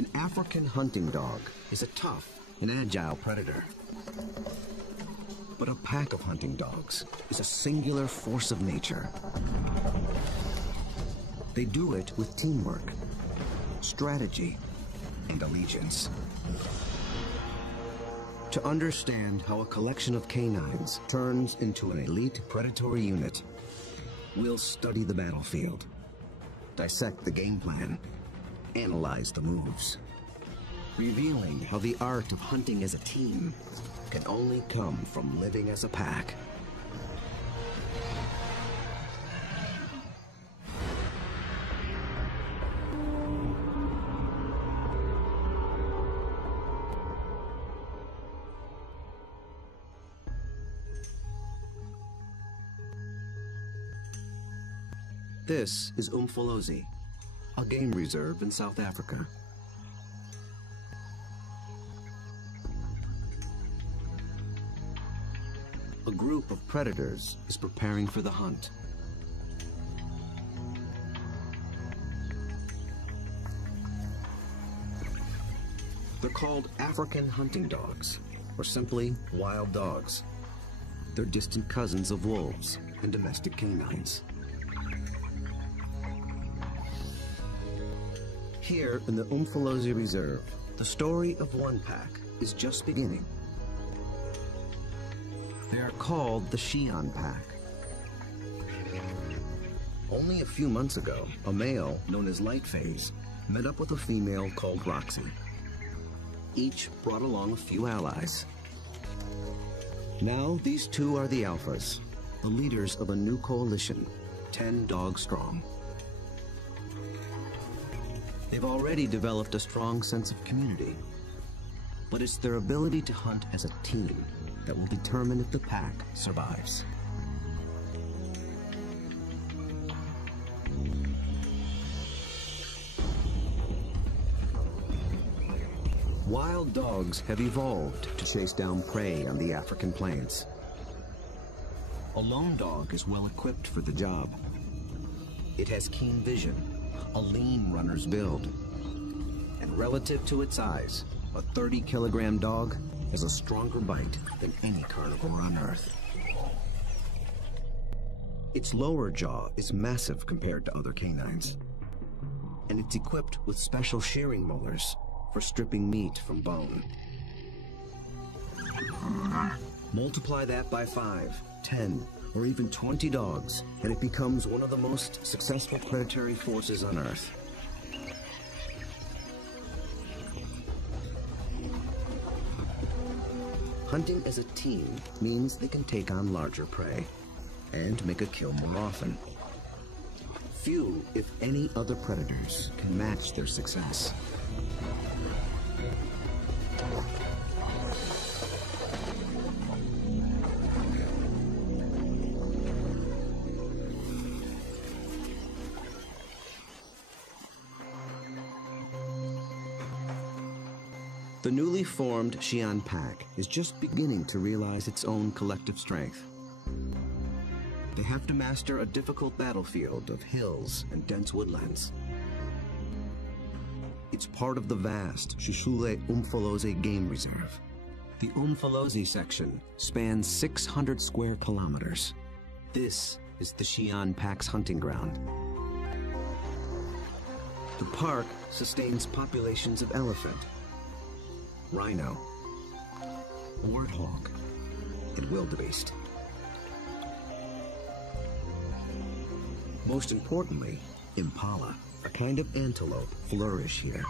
An African hunting dog is a tough and agile predator. But a pack of hunting dogs is a singular force of nature. They do it with teamwork, strategy, and allegiance. To understand how a collection of canines turns into an elite predatory unit, we'll study the battlefield, dissect the game plan, analyze the moves, revealing how the art of hunting as a team can only come from living as a pack. This is Umfolozi, a game reserve in South Africa. A group of predators is preparing for the hunt. They're called African hunting dogs, or simply wild dogs. They're distant cousins of wolves and domestic canines. Here in the Umfolozi Reserve, the story of one pack is just beginning. They are called the Xi'an pack. Only a few months ago, a male known as Lightphase met up with a female called Roxy. Each brought along a few allies. Now these two are the alphas, the leaders of a new coalition, 10 dogs strong. They've already developed a strong sense of community, but it's their ability to hunt as a team that will determine if the pack survives. Wild dogs have evolved to chase down prey on the African plains. A lone dog is well equipped for the job. It has keen vision, a lean runner's build, and relative to its size, a 30-kilogram dog has a stronger bite than any carnivore on Earth. Its lower jaw is massive compared to other canines, and it's equipped with special shearing molars for stripping meat from bone. Multiply that by 5, 10, or even 20 dogs, and it becomes one of the most successful predatory forces on Earth. Hunting as a team means they can take on larger prey and make a kill more often. Few, if any, other predators can match their success. The newly formed Xi'an pack is just beginning to realize its own collective strength. They have to master a difficult battlefield of hills and dense woodlands. It's part of the vast Shishule Umfolozi Game Reserve. The Umfolozi section spans 600 square kilometers. This is the Xi'an pack's hunting ground. The park sustains populations of elephant, rhino, warthog, and wildebeest. Most importantly, impala, a kind of antelope, flourish here.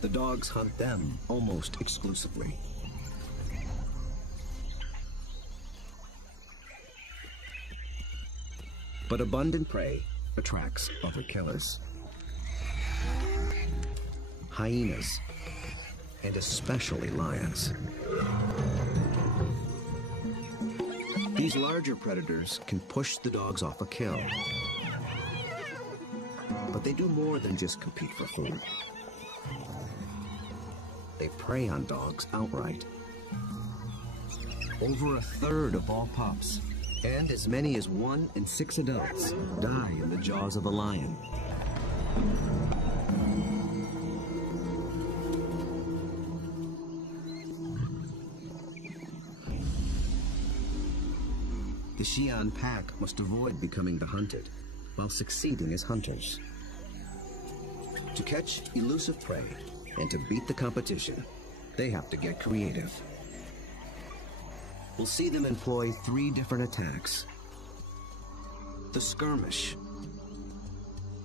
The dogs hunt them almost exclusively. But abundant prey attracts other killers. Hyenas, and especially lions. These larger predators can push the dogs off a kill. But they do more than just compete for food. They prey on dogs outright. Over a third of all pups, and as many as 1 in 6 adults, die in the jaws of a lion. The Xi'an pack must avoid becoming the hunted, while succeeding as hunters. To catch elusive prey and to beat the competition, they have to get creative. We'll see them employ 3 different attacks: the skirmish,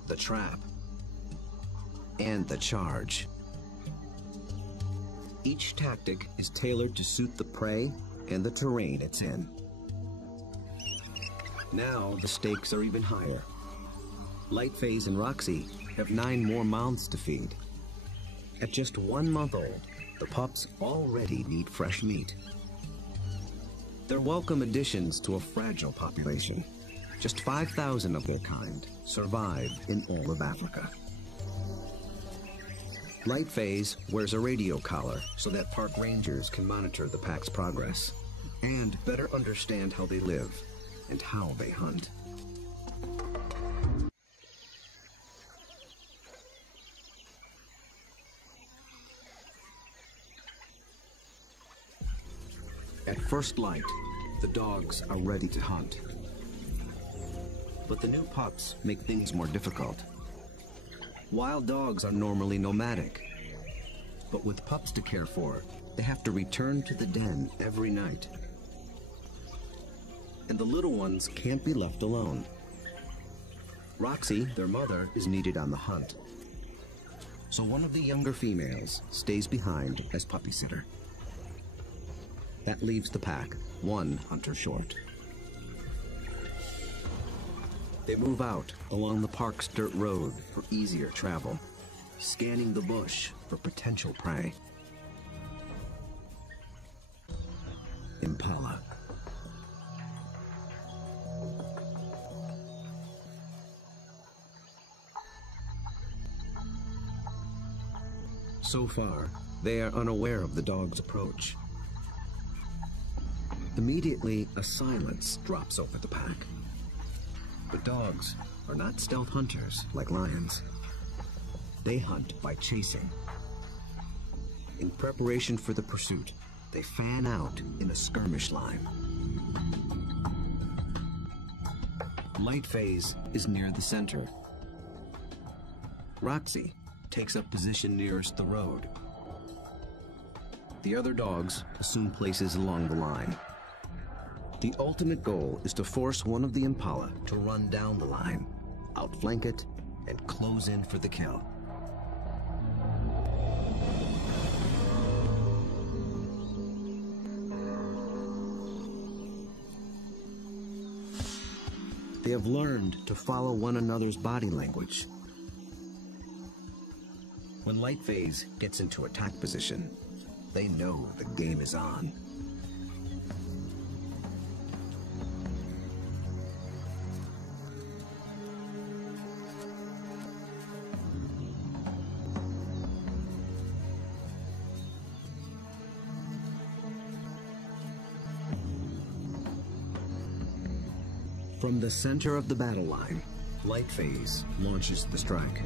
the trap, and the charge. Each tactic is tailored to suit the prey and the terrain it's in. Now the stakes are even higher. Lightface and Roxy have 9 more mouths to feed. At just 1 month old, the pups already need fresh meat. They're welcome additions to a fragile population. Just 5,000 of their kind survive in all of Africa. Lightface wears a radio collar so that park rangers can monitor the pack's progress and better understand how they live and how they hunt. At first light, the dogs are ready to hunt. But the new pups make things more difficult. Wild dogs are normally nomadic, but with pups to care for, they have to return to the den every night. And the little ones can't be left alone. Roxy, their mother, is needed on the hunt. So one of the younger females stays behind as puppy sitter. That leaves the pack 1 hunter short. They move out along the park's dirt road for easier travel, scanning the bush for potential prey. Impala. So far, they are unaware of the dog's approach. Immediately, a silence drops over the pack. But dogs are not stealth hunters like lions. They hunt by chasing. In preparation for the pursuit, they fan out in a skirmish line. Lightface is near the center. Roxy takes up position nearest the road. The other dogs assume places along the line. The ultimate goal is to force one of the impala to run down the line, outflank it, and close in for the kill. They have learned to follow one another's body language. When Lightface gets into attack position, they know the game is on. From the center of the battle line, Lightface launches the strike.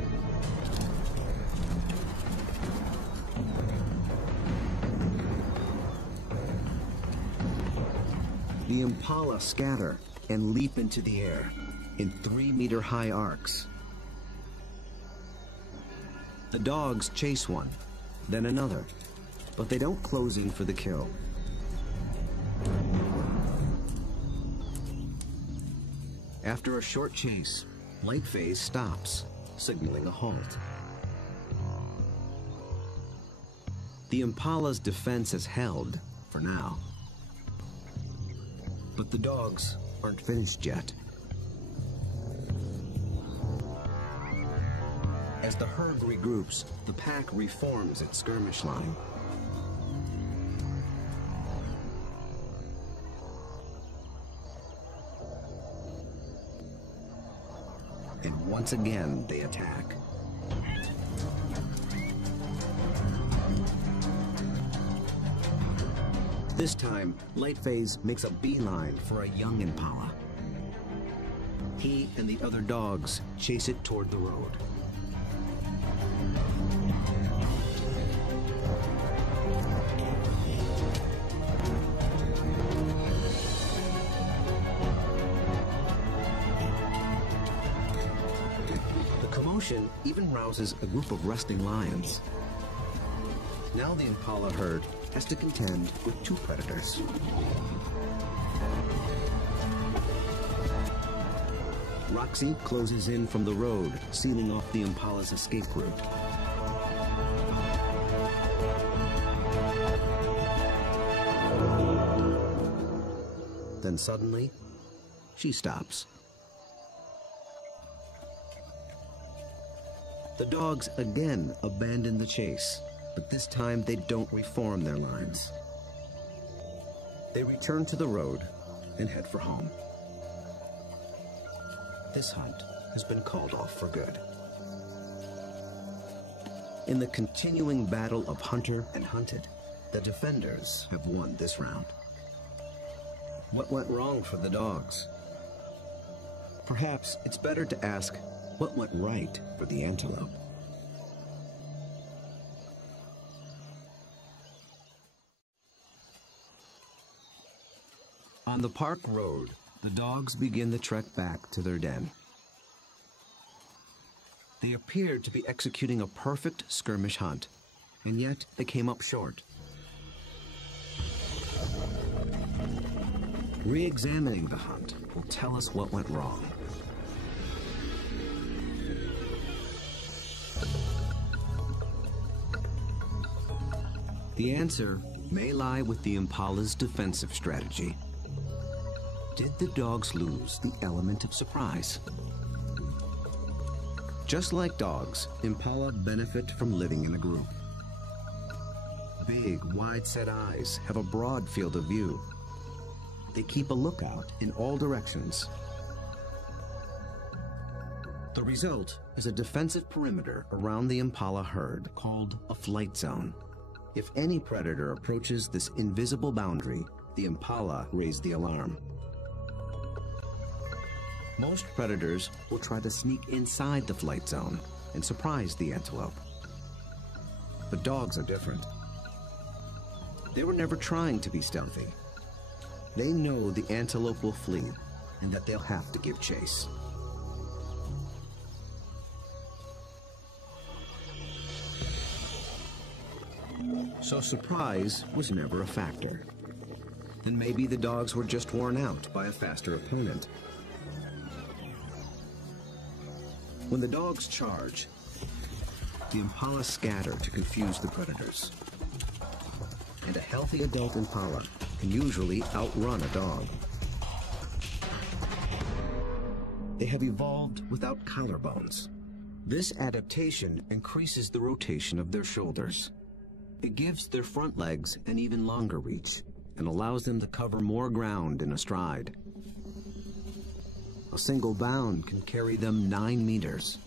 The impala scatter and leap into the air in 3-meter-high arcs. The dogs chase one, then another, but they don't close in for the kill. After a short chase, Lightface stops, signaling a halt. The impala's defense is held, for now. But the dogs aren't finished yet. As the herd regroups, the pack reforms its skirmish line. And once again, they attack. This time, Lightface makes a beeline for a young impala. He and the other dogs chase it toward the road. commotion even rouses a group of resting lions. Now the impala herd has to contend with two predators. Roxy closes in from the road, sealing off the impala's escape route. Then suddenly, she stops. The dogs again abandon the chase, but this time they don't reform their lines. They return to the road and head for home. This hunt has been called off for good. In the continuing battle of hunter and hunted, the defenders have won this round. What went wrong for the dogs? Perhaps it's better to ask what went right for the antelope. On the park road, the dogs begin the trek back to their den. They appeared to be executing a perfect skirmish hunt, and yet they came up short. Re-examining the hunt will tell us what went wrong. The answer may lie with the impala's defensive strategy. Did the dogs lose the element of surprise? Just like dogs, impala benefit from living in a group. Big, wide-set eyes have a broad field of view. They keep a lookout in all directions. The result is a defensive perimeter around the impala herd called a flight zone. If any predator approaches this invisible boundary, the impala raise the alarm. Most predators will try to sneak inside the flight zone and surprise the antelope. But dogs are different. They were never trying to be stealthy. They know the antelope will flee and that they'll have to give chase. So surprise was never a factor. And maybe the dogs were just worn out by a faster opponent. When the dogs charge, the impala scatter to confuse the predators. And a healthy adult impala can usually outrun a dog. They have evolved without collarbones. This adaptation increases the rotation of their shoulders. It gives their front legs an even longer reach and allows them to cover more ground in a stride. A single bound can carry them 9 meters.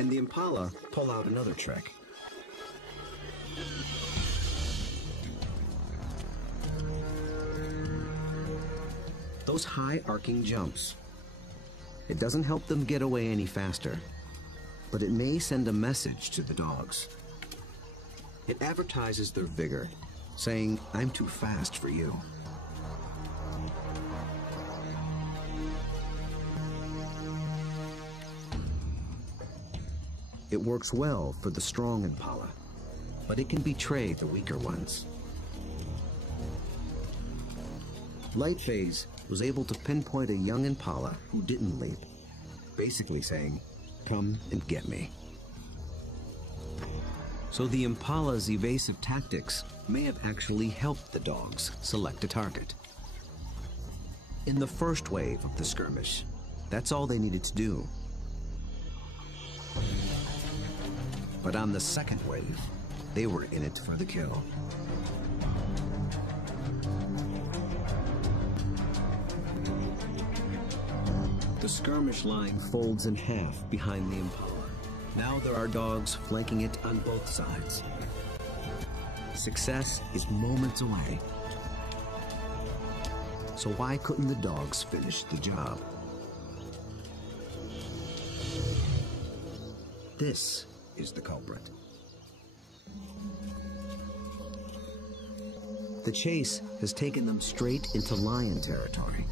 And the impala pull out another trick. Those high arcing jumps. It doesn't help them get away any faster, but it may send a message to the dogs. It advertises their vigor, saying, "I'm too fast for you." It works well for the strong impala, but it can betray the weaker ones. Lightphase was able to pinpoint a young impala who didn't leap, basically saying, "Come and get me." So the impala's evasive tactics may have actually helped the dogs select a target. In the first wave of the skirmish, that's all they needed to do. But on the second wave, they were in it for the kill. The skirmish line folds in half behind the impala. Now there are dogs flanking it on both sides. Success is moments away. So why couldn't the dogs finish the job? This is the culprit. The chase has taken them straight into lion territory,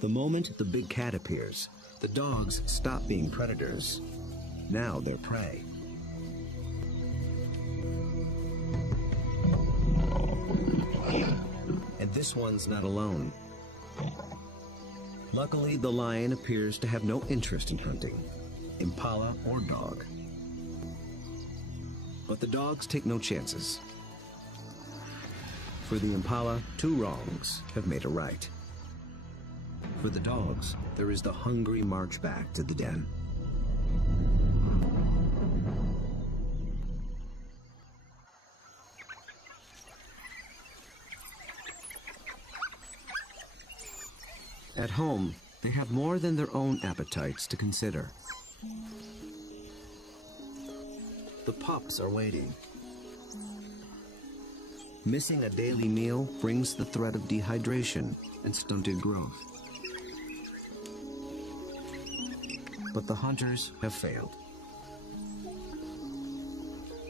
The moment the big cat appears, the dogs stop being predators. Now they're prey. And this one's not alone. Luckily, the lion appears to have no interest in hunting, impala or dog. But the dogs take no chances. For the impala, 2 wrongs have made a right. For the dogs, there is the hungry march back to the den. At home, they have more than their own appetites to consider. The pups are waiting. Missing a daily meal brings the threat of dehydration and stunted growth. But the hunters have failed.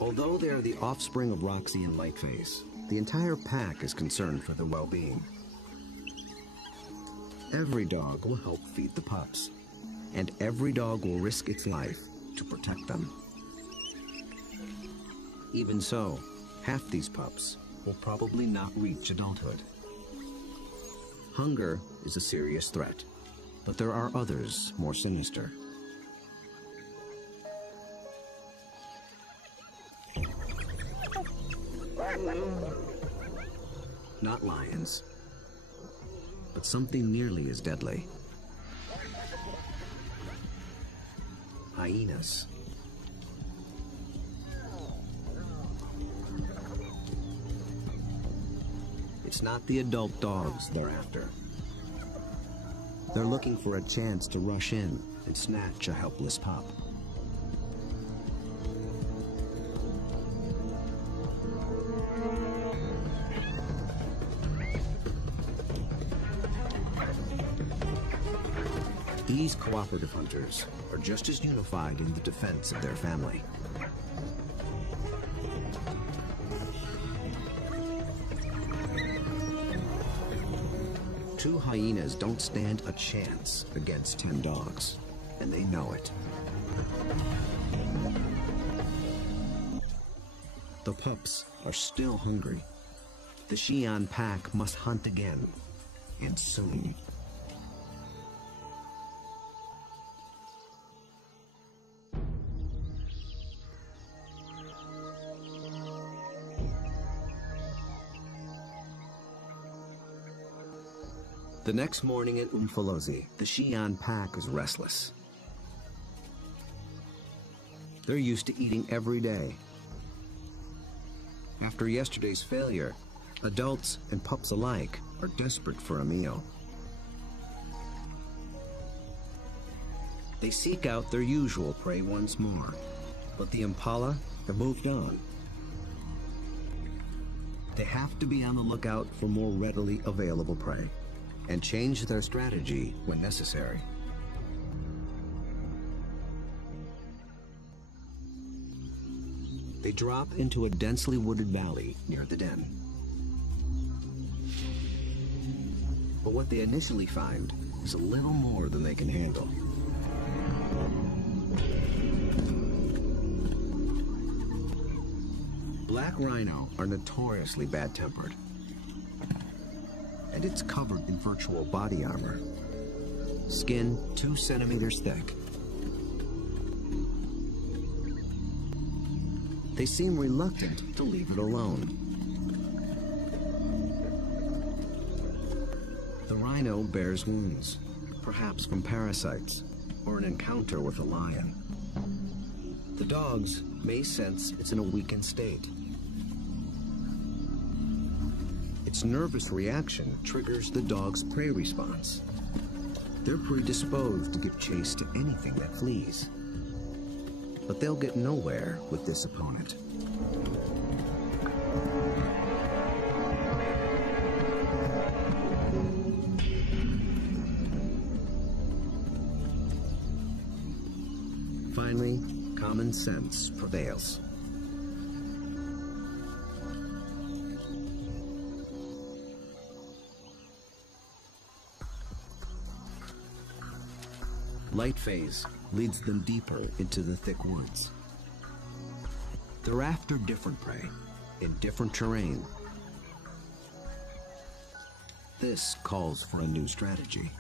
Although they are the offspring of Roxy and Lightface, the entire pack is concerned for their well-being. Every dog will help feed the pups, and every dog will risk its life to protect them. Even so, half these pups will probably not reach adulthood. Hunger is a serious threat, but there are others more sinister. Not lions, but something nearly as deadly. Hyenas. It's not the adult dogs they're after. They're looking for a chance to rush in and snatch a helpless pup. These cooperative hunters are just as unified in the defense of their family. Two hyenas don't stand a chance against 10 dogs, and they know it. The pups are still hungry. The Xi'an pack must hunt again, and soon. The next morning at Umfolozi, the Xi'an pack is restless. They're used to eating every day. After yesterday's failure, adults and pups alike are desperate for a meal. They seek out their usual prey once more, but the impala have moved on. They have to be on the lookout for more readily available prey, and change their strategy when necessary. They drop into a densely wooded valley near the den. But what they initially find is a little more than they can handle. Black rhino are notoriously bad-tempered, and it's covered in virtual body armor. Skin 2 centimeters thick. They seem reluctant to leave it alone. The rhino bears wounds, perhaps from parasites or an encounter with a lion. The dogs may sense it's in a weakened state. Its nervous reaction triggers the dog's prey response. They're predisposed to give chase to anything that flees. But they'll get nowhere with this opponent. Finally, common sense prevails. light phase leads them deeper into the thick woods. They're after different prey in different terrain. This calls for a new strategy.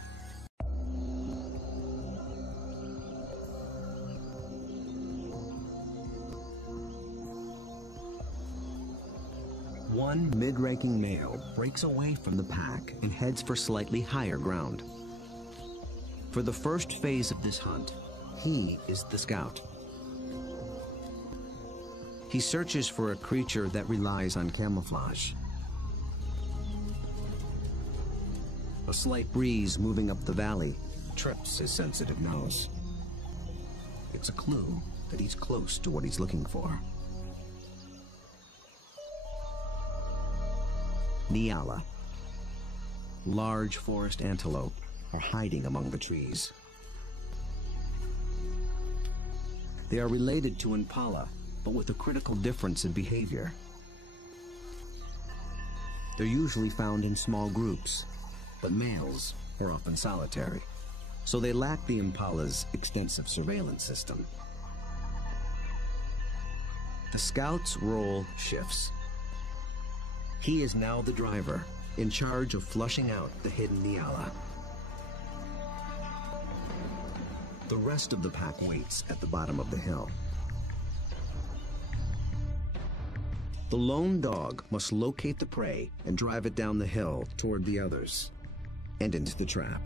One mid-ranking male breaks away from the pack and heads for slightly higher ground. For the first phase of this hunt, he is the scout. He searches for a creature that relies on camouflage. A slight breeze moving up the valley trips his sensitive nose. It's a clue that he's close to what he's looking for. Nyala. Large forest antelope are hiding among the trees. They are related to impala, but with a critical difference in behavior. They're usually found in small groups, but males are often solitary, so they lack the impala's extensive surveillance system. The scout's role shifts. He is now the driver, in charge of flushing out the hidden Nyala. The rest of the pack waits at the bottom of the hill. The lone dog must locate the prey and drive it down the hill toward the others and into the trap.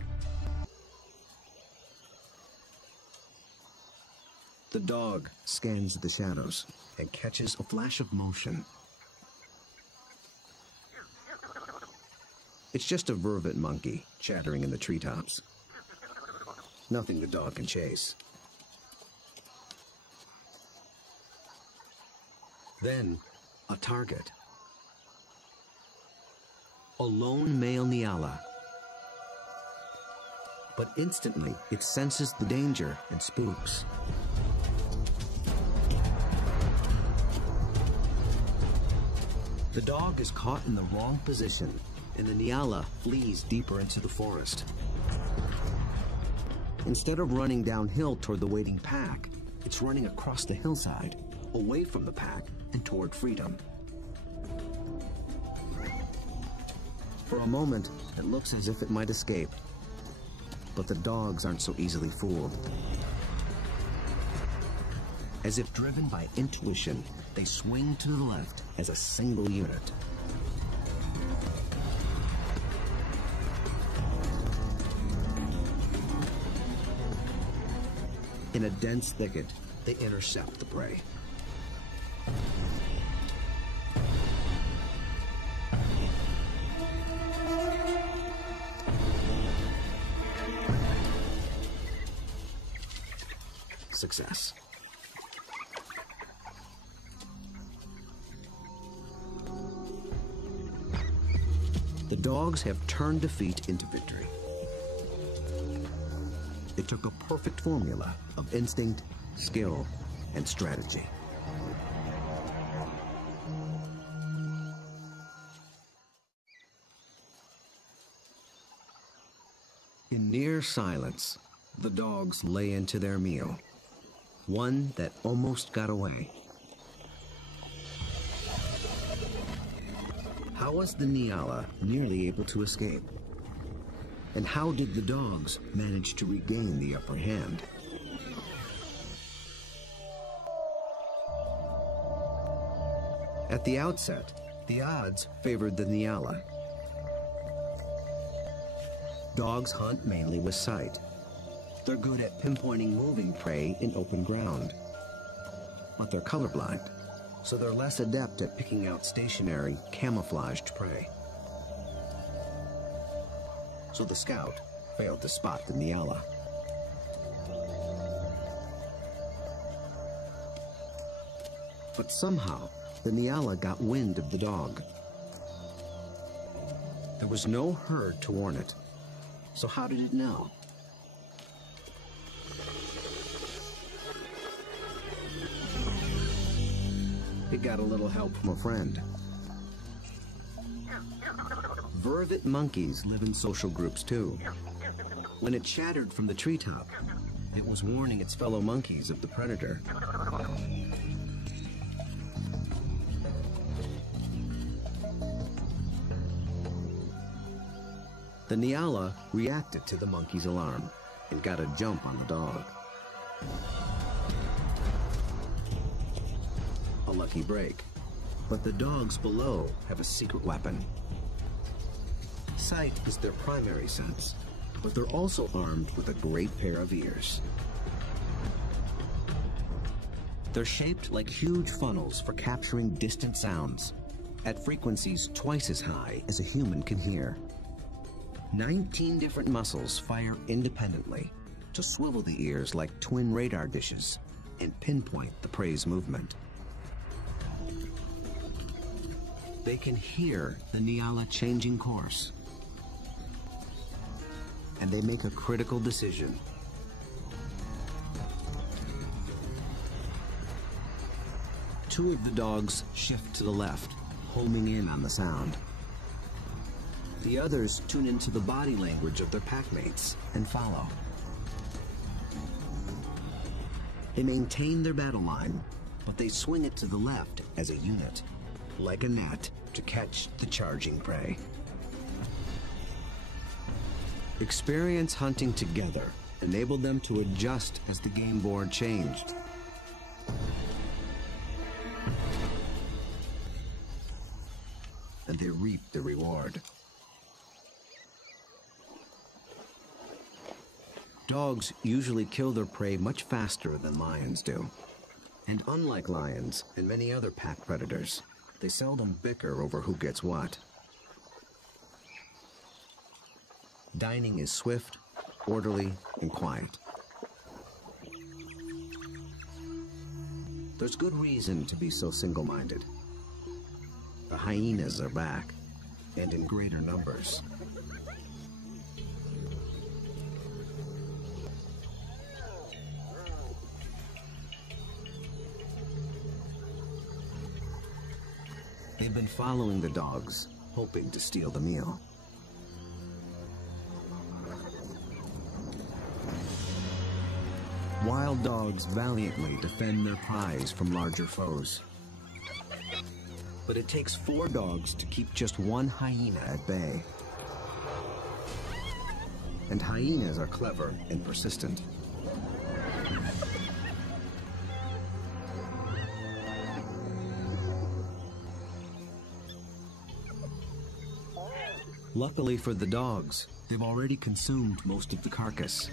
The dog scans the shadows and catches a flash of motion. It's just a vervet monkey chattering in the treetops. Nothing the dog can chase. Then, a target. A lone male Nyala. But instantly, it senses the danger and spooks. The dog is caught in the wrong position, and the Nyala flees deeper into the forest. Instead of running downhill toward the waiting pack, it's running across the hillside, away from the pack and toward freedom. For a moment, it looks as if it might escape, but the dogs aren't so easily fooled. As if driven by intuition, they swing to the left as a single unit. In a dense thicket, they intercept the prey. Success. The dogs have turned defeat into victory. It took a perfect formula of instinct, skill, and strategy. In near silence, the dogs lay into their meal, one that almost got away. How was the Nyala nearly able to escape? And how did the dogs manage to regain the upper hand? At the outset, the odds favored the Nyala. Dogs hunt mainly with sight. They're good at pinpointing moving prey in open ground. But they're colorblind, so they're less adept at picking out stationary, camouflaged prey. So the scout failed to spot the Nyala. But somehow, the Nyala got wind of the dog. There was no herd to warn it, so how did it know? It got a little help from a friend. Vervet monkeys live in social groups too. When it chattered from the treetop, It was warning its fellow monkeys of the predator. The Nyala reacted to the monkey's alarm and got a jump on the dog. A lucky break, but the dogs below have a secret weapon. Sight is their primary sense, but they're also armed with a great pair of ears. They're shaped like huge funnels for capturing distant sounds at frequencies twice as high as a human can hear. 19 different muscles fire independently to swivel the ears like twin radar dishes and pinpoint the prey's movement. They can hear the Nyala changing course, and they make a critical decision. Two of the dogs shift to the left, homing in on the sound. The others tune into the body language of their packmates and follow. They maintain their battle line, but they swing it to the left as a unit, like a net, to catch the charging prey. Experience hunting together enabled them to adjust as the game board changed. And they reaped the reward. Dogs usually kill their prey much faster than lions do. And unlike lions and many other pack predators, they seldom bicker over who gets what. Dining is swift, orderly, and quiet. There's good reason to be so single-minded. The hyenas are back, and in greater numbers. They've been following the dogs, hoping to steal the meal. Wild dogs valiantly defend their prize from larger foes. But it takes 4 dogs to keep just one hyena at bay. And hyenas are clever and persistent. Luckily for the dogs, they've already consumed most of the carcass.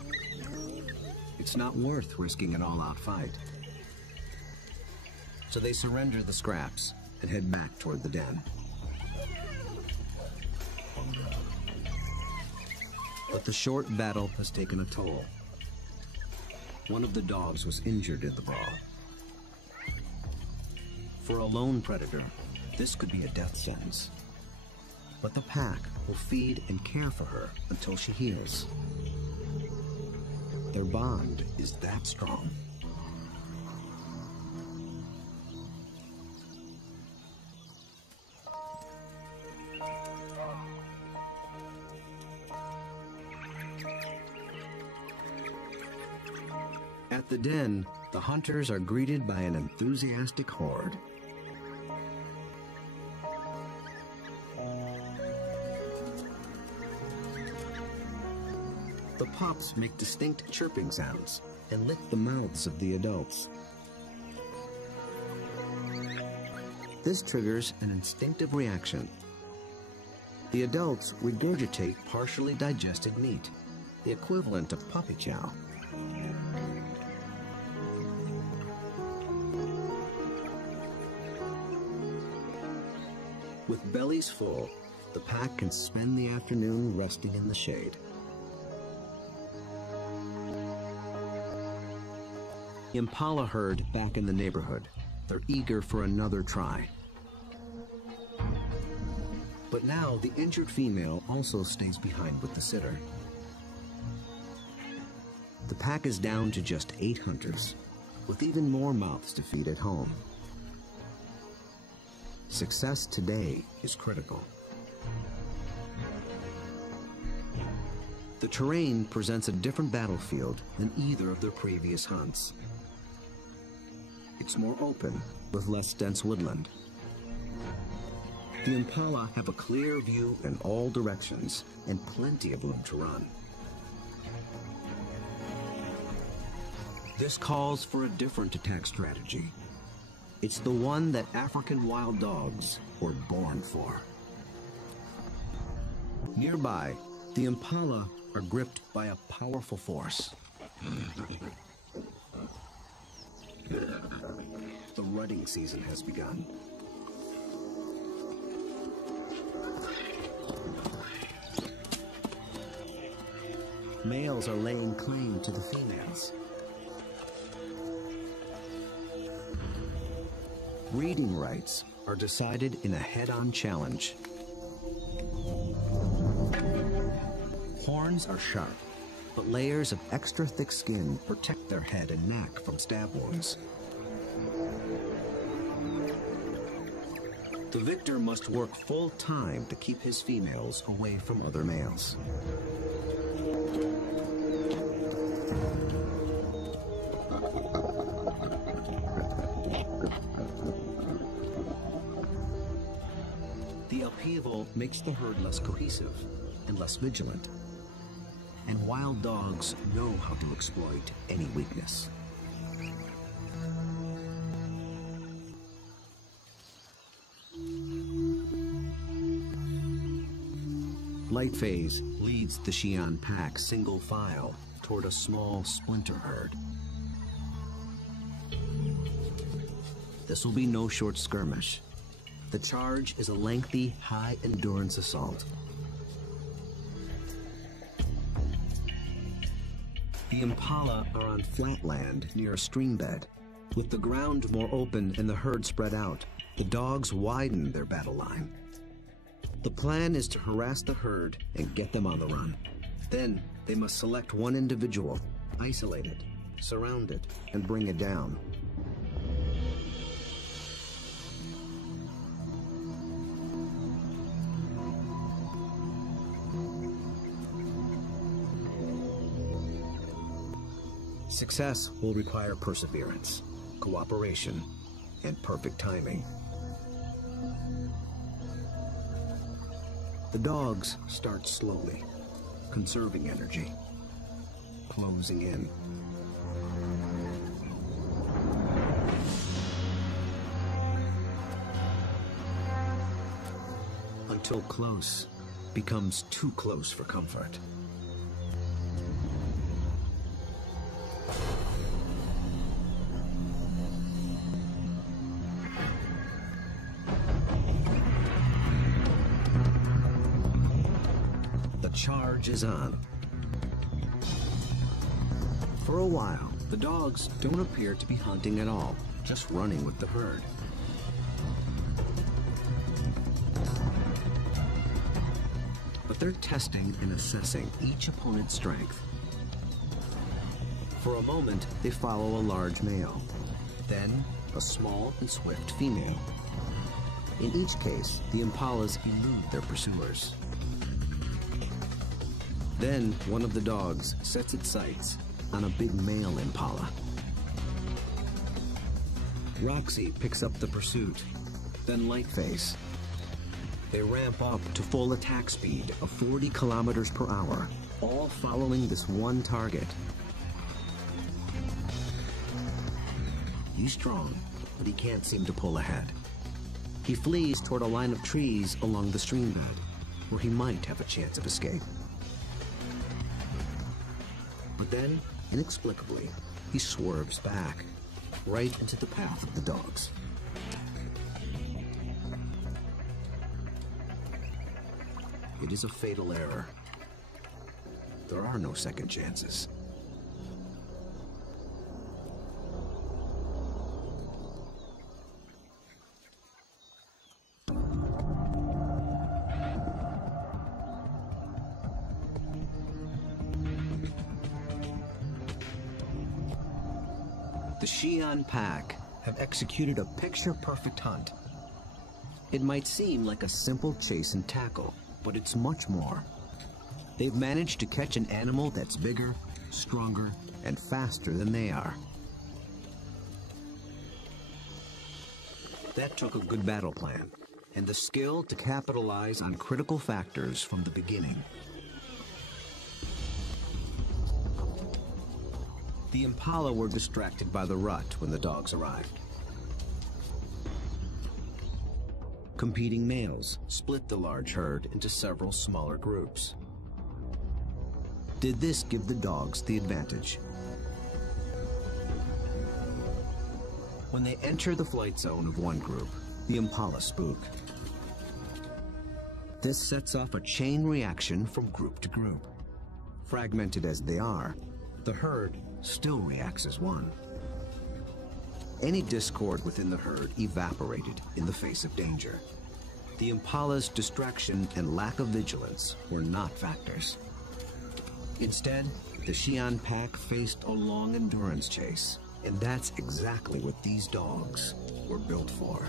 It's not worth risking an all-out fight. So they surrender the scraps and head back toward the den. But the short battle has taken a toll. One of the dogs was injured in the brawl. For a lone predator, this could be a death sentence. But the pack will feed and care for her until she heals. Their bond is that strong. At the den, the hunters are greeted by an enthusiastic horde. The pups make distinct chirping sounds and lick the mouths of the adults. This triggers an instinctive reaction. The adults regurgitate partially digested meat, the equivalent of puppy chow. With bellies full, the pack can spend the afternoon resting in the shade. The impala herd back in the neighborhood. They're eager for another try. But now the injured female also stays behind with the sitter. The pack is down to just 8 hunters, with even more mouths to feed at home. Success today is critical. The terrain presents a different battlefield than either of their previous hunts. It's more open, with less dense woodland. The impala have a clear view in all directions and plenty of room to run. This calls for a different attack strategy. It's the one that African wild dogs were born for. Nearby, the impala are gripped by a powerful force. The rutting season has begun. Males are laying claim to the females. Breeding rights are decided in a head-on challenge. Horns are sharp, but layers of extra thick skin protect their head and neck from stab wounds. The victor must work full time to keep his females away from other males. The upheaval makes the herd less cohesive and less vigilant. And wild dogs know how to exploit any weakness. Lightphase leads the Xi'an pack single file toward a small splinter herd. This will be no short skirmish. The charge is a lengthy, high-endurance assault. The impala are on flat land near a stream bed. With the ground more open and the herd spread out, the dogs widen their battle line. The plan is to harass the herd and get them on the run. Then they must select one individual, isolate it, surround it, and bring it down. Success will require perseverance, cooperation, and perfect timing. The dogs start slowly, conserving energy, closing in. Until close becomes too close for comfort. Charge is on. For a while, the dogs don't appear to be hunting at all, just running with the herd. But they're testing and assessing each opponent's strength. For a moment, they follow a large male, then a small and swift female. In each case, the impalas elude their pursuers. Then, one of the dogs sets its sights on a big male impala. Roxy picks up the pursuit, then Lightface. They ramp up to full attack speed of 40 kilometers per hour, all following this one target. He's strong, but he can't seem to pull ahead. He flees toward a line of trees along the stream bed, where he might have a chance of escape. But then, inexplicably, he swerves back, right into the path of the dogs. It is a fatal error. There are no second chances. The Xi'an pack have executed a picture-perfect hunt. It might seem like a simple chase and tackle, but it's much more. They've managed to catch an animal that's bigger, stronger, and faster than they are. That took a good battle plan, and the skill to capitalize on critical factors from the beginning. The impala were distracted by the rut when the dogs arrived. Competing males split the large herd into several smaller groups. Did this give the dogs the advantage? When they enter the flight zone of one group, the impala spook. This sets off a chain reaction from group to group. Fragmented as they are, the herd still reacts as one. Any discord within the herd evaporated in the face of danger. The impala's distraction and lack of vigilance were not factors. Instead, the Xi'an pack faced a long endurance chase, and that's exactly what these dogs were built for.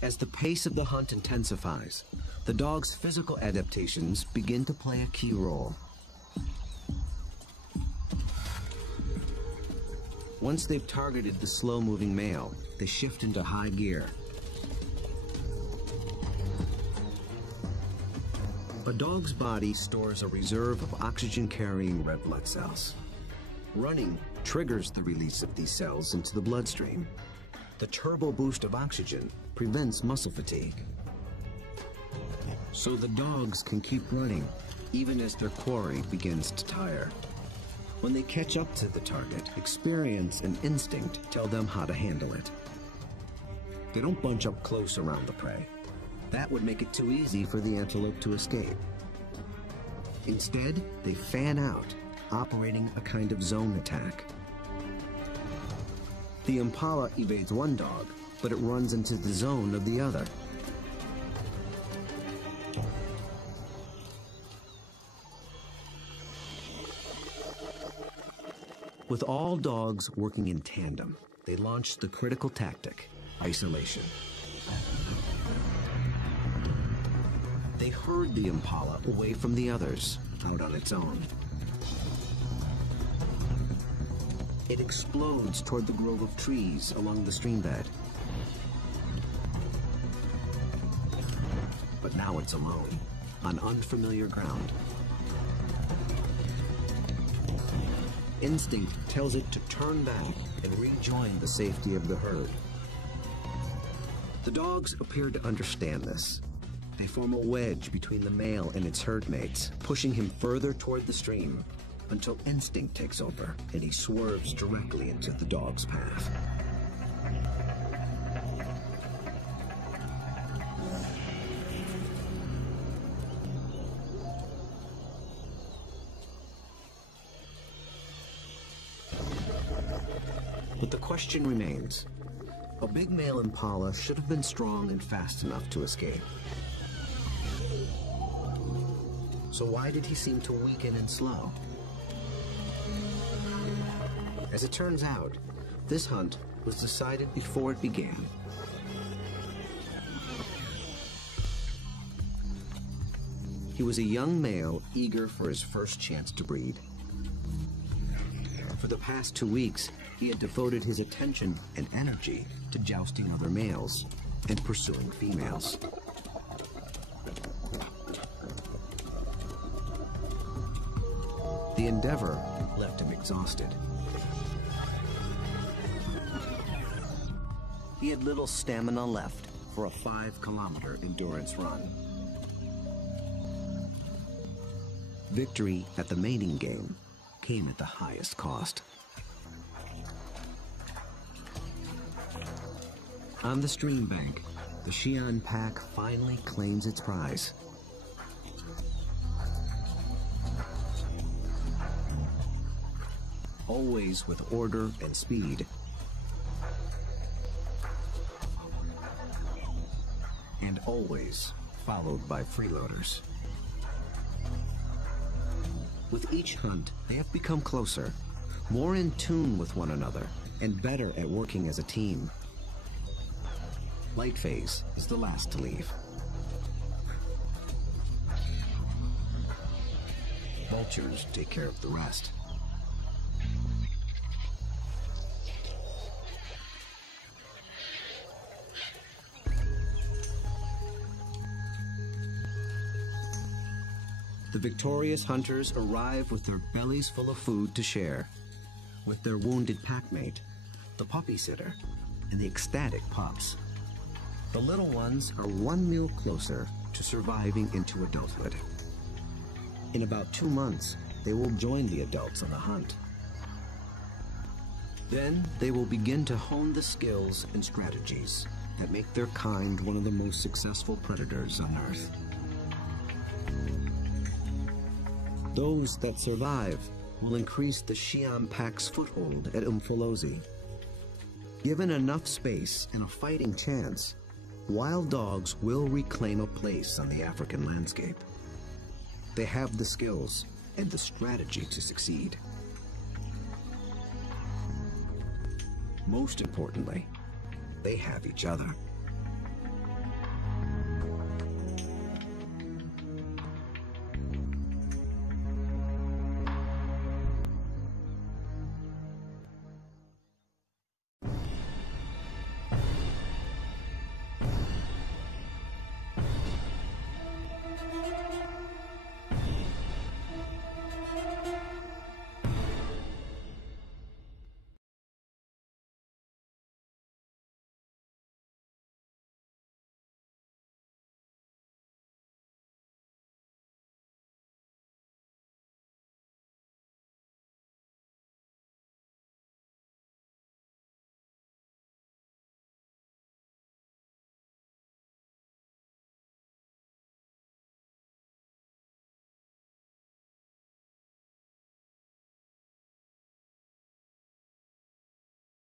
As the pace of the hunt intensifies, the dog's physical adaptations begin to play a key role. Once they've targeted the slow-moving male, they shift into high gear. A dog's body stores a reserve of oxygen-carrying red blood cells. Running triggers the release of these cells into the bloodstream. The turbo boost of oxygen prevents muscle fatigue. So the dogs can keep running, even as their quarry begins to tire. When they catch up to the target, experience and instinct tell them how to handle it. They don't bunch up close around the prey. That would make it too easy for the antelope to escape. Instead, they fan out, operating a kind of zone attack. The impala evades one dog, but it runs into the zone of the other. With all dogs working in tandem, they launched the critical tactic, isolation. They herd the impala away from the others, out on its own. It explodes toward the grove of trees along the stream bed. But now it's alone, on unfamiliar ground. Instinct tells it to turn back and rejoin the safety of the herd. The dogs appear to understand this. They form a wedge between the male and its herd mates, pushing him further toward the stream until instinct takes over and he swerves directly into the dog's path. But the question remains. A big male impala should have been strong and fast enough to escape. So why did he seem to weaken and slow? As it turns out, this hunt was decided before it began. He was a young male eager for his first chance to breed. For the past 2 weeks, he had devoted his attention and energy to jousting other males and pursuing females. The endeavor left him exhausted. He had little stamina left for a 5-kilometer endurance run. Victory at the mating game came at the highest cost. On the stream bank, the Xi'an pack finally claims its prize. Always with order and speed. And always followed by freeloaders. With each hunt, they have become closer, more in tune with one another, and better at working as a team. Light phase is the last to leave. Vultures take care of the rest. The victorious hunters arrive with their bellies full of food to share, with their wounded packmate, the puppy sitter, and the ecstatic pups. The little ones are one meal closer to surviving into adulthood. In about 2 months, they will join the adults on the hunt. Then they will begin to hone the skills and strategies that make their kind one of the most successful predators on Earth. Those that survive will increase the Xi'an pack's foothold at Umfolozi. Given enough space and a fighting chance, wild dogs will reclaim a place on the African landscape. They have the skills and the strategy to succeed. Most importantly, they have each other.